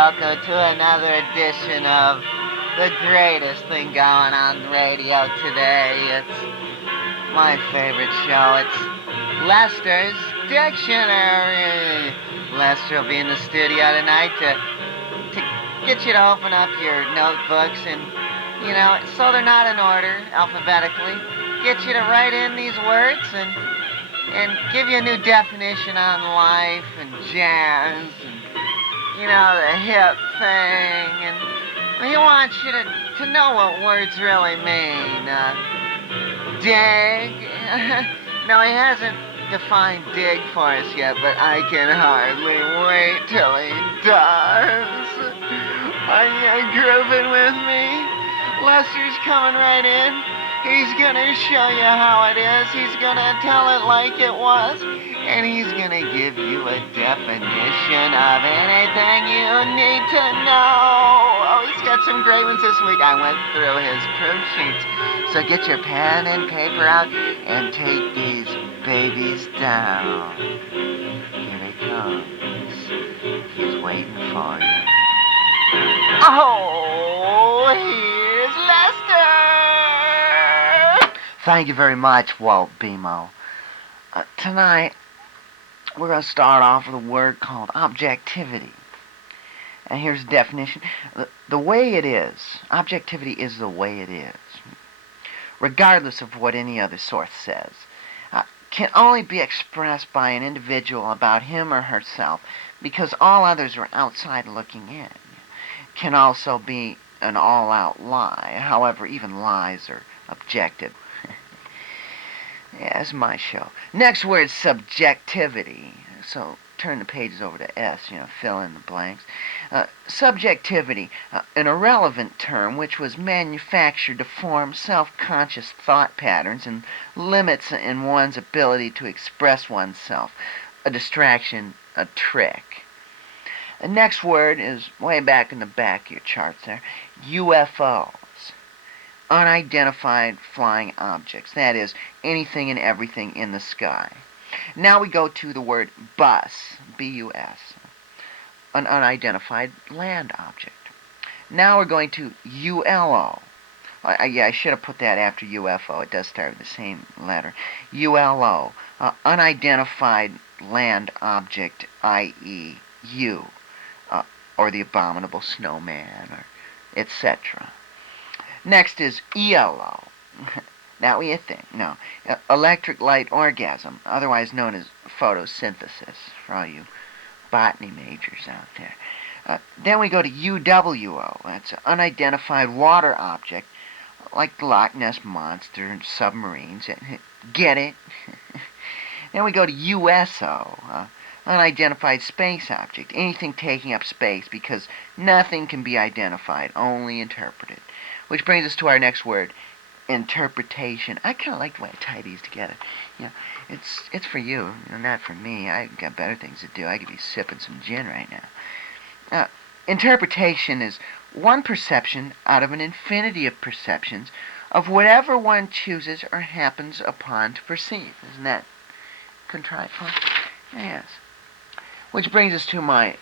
welcome to another edition of the greatest thing going on the radio today. It's my favorite show. It's Lester's Dictionary. Lester will be in the studio tonight to get you to open up your notebooks and, so they're not in order alphabetically. Get you to write in these words and give you a new definition on life and jazz and the hip thing, and he wants you to know what words really mean. Dig. No, he hasn't defined dig for us yet, but I can hardly wait till he does. Are you grooving with me? Lester's coming right in. He's gonna show you how it is. He's gonna tell it like it was. And he's gonna give you a definition of anything you need to know. Oh, he's got some great ones this week. I went through his proof sheets. So get your pen and paper out and take these babies down. Here he comes. He's waiting for you. Oh, here's Lester! Thank you very much, Walt Bimo. Tonight, we're going to start off with a word called objectivity. And here's the definition. The way it is. Objectivity is the way it is, regardless of what any other source says. Can only be expressed by an individual about him or herself because all others are outside looking in. Can also be an all-out lie. However, even lies are objective. Yeah, it's my show. Next word, subjectivity. So turn the pages over to S, fill in the blanks. Subjectivity, an irrelevant term which was manufactured to form self-conscious thought patterns and limits in one's ability to express oneself. A distraction, a trick. The next word is way back in the back of your charts there. UFOs. Unidentified flying objects. That is, anything and everything in the sky. Now we go to the word bus, B-U-S, an unidentified land object. Now we're going to ULO. I should have put that after UFO. It does start with the same letter. ULO, unidentified land object, i.e. U, or the abominable snowman, or etc. Next is ELO. Now what do you think? No. Electric light orgasm, otherwise known as photosynthesis, for all you botany majors out there. Then we go to UWO. That's an unidentified water object, like the Loch Ness Monster and submarines. Get it? Then we go to USO. Unidentified space object. Anything taking up space, because nothing can be identified, only interpreted. Which brings us to our next word, interpretation. I kind of like the way I tie these together. It's for you, not for me. I got better things to do. I could be sipping some gin right now. Interpretation is one perception out of an infinity of perceptions of whatever one chooses or happens upon to perceive. Isn't that contrived? Yes. Which brings us to my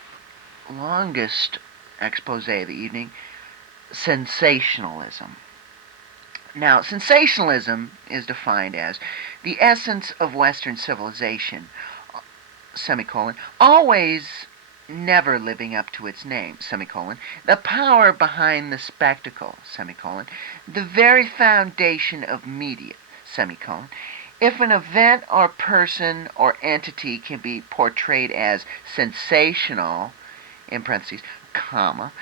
longest expose of the evening, sensationalism. Now, sensationalism is defined as the essence of Western civilization, semicolon, always never living up to its name, semicolon, the power behind the spectacle, semicolon, the very foundation of media, semicolon. If an event or person or entity can be portrayed as sensational, in parentheses, comma,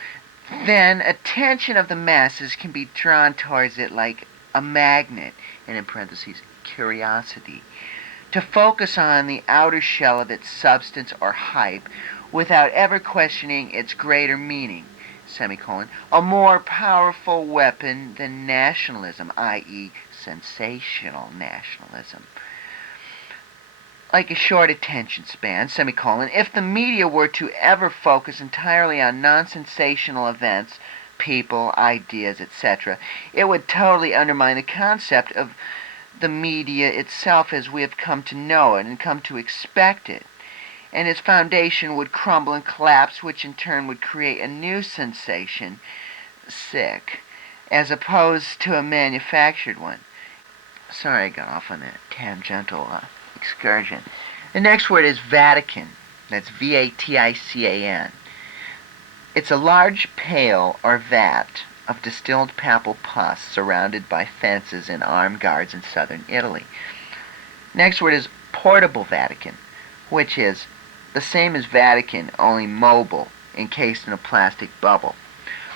then attention of the masses can be drawn towards it like a magnet, and in parentheses, curiosity, to focus on the outer shell of its substance or hype without ever questioning its greater meaning, semicolon, a more powerful weapon than nationalism, i.e. sensational nationalism. Like a short attention span, semicolon, if the media were to ever focus entirely on non-sensational events, people, ideas, etc., it would totally undermine the concept of the media itself as we have come to know it and come to expect it. and its foundation would crumble and collapse, which in turn would create a new sensation, sick, as opposed to a manufactured one. Sorry, I got off on a tangential excursion. The next word is Vatican. That's Vatican. It's a large pail or vat of distilled papal pus surrounded by fences and armed guards in southern Italy. Next word is Portable Vatican, which is the same as Vatican, only mobile, encased in a plastic bubble.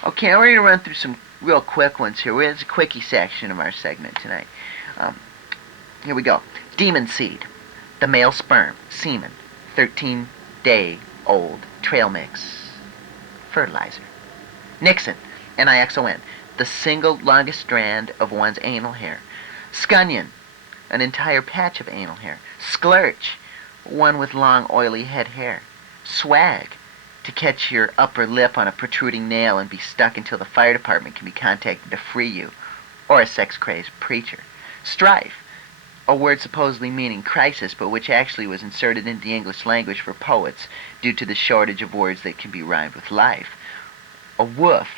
Okay, now we're going to run through some real quick ones here. It's a quickie section of our segment tonight. Here we go. Demon seed, the male sperm, semen, 13-day-old trail mix, fertilizer. Nixon, Nixon, the single longest strand of one's anal hair. Scunion, an entire patch of anal hair. Splurch, one with long oily head hair. Swag, to catch your upper lip on a protruding nail and be stuck until the fire department can be contacted to free you, or a sex-crazed preacher. Strife, a word supposedly meaning crisis, but which actually was inserted into the English language for poets due to the shortage of words that can be rhymed with life. A woof,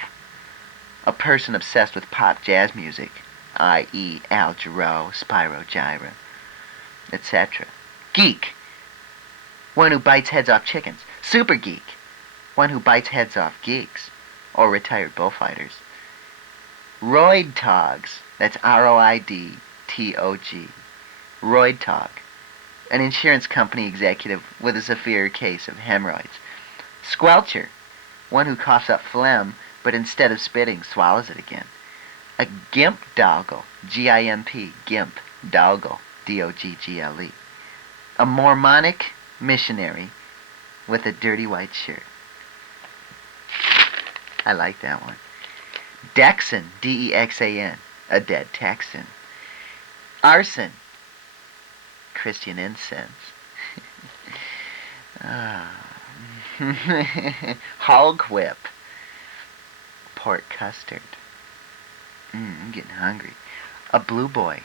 a person obsessed with pop jazz music, i.e. Al Jarreau, Spyro Gyra, etc. Geek, one who bites heads off chickens. Super geek, one who bites heads off geeks, or retired bullfighters. Roidtog, that's Roidtog. Roidtog, an insurance company executive with a severe case of hemorrhoids. Squelcher, one who coughs up phlegm, but instead of spitting, swallows it again. A gimp doggle, G-I-M-P, gimp, doggle, D-O-G-G-L-E. A Mormonic missionary with a dirty white shirt. I like that one. Dexan, D-E-X-A-N, a dead Texan. Arson, Christian incense. Hog whip, pork custard. I'm getting hungry. A blue boy,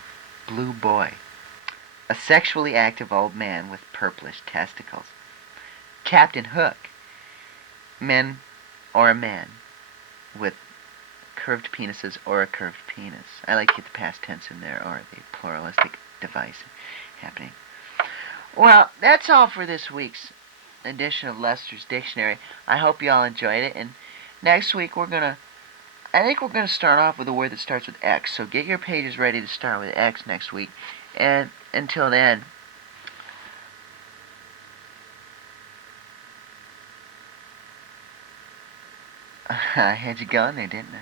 a sexually active old man with purplish testicles. Captain Hook, men or a man with curved penises or a curved penis. I like to get the past tense in there, or the pluralistic device happening. Well, that's all for this week's edition of Lester's Dictionary. I hope you all enjoyed it, and next week I think we're gonna start off with a word that starts with X. So get your pages ready to start with X next week. And until then, I had you going there, didn't I?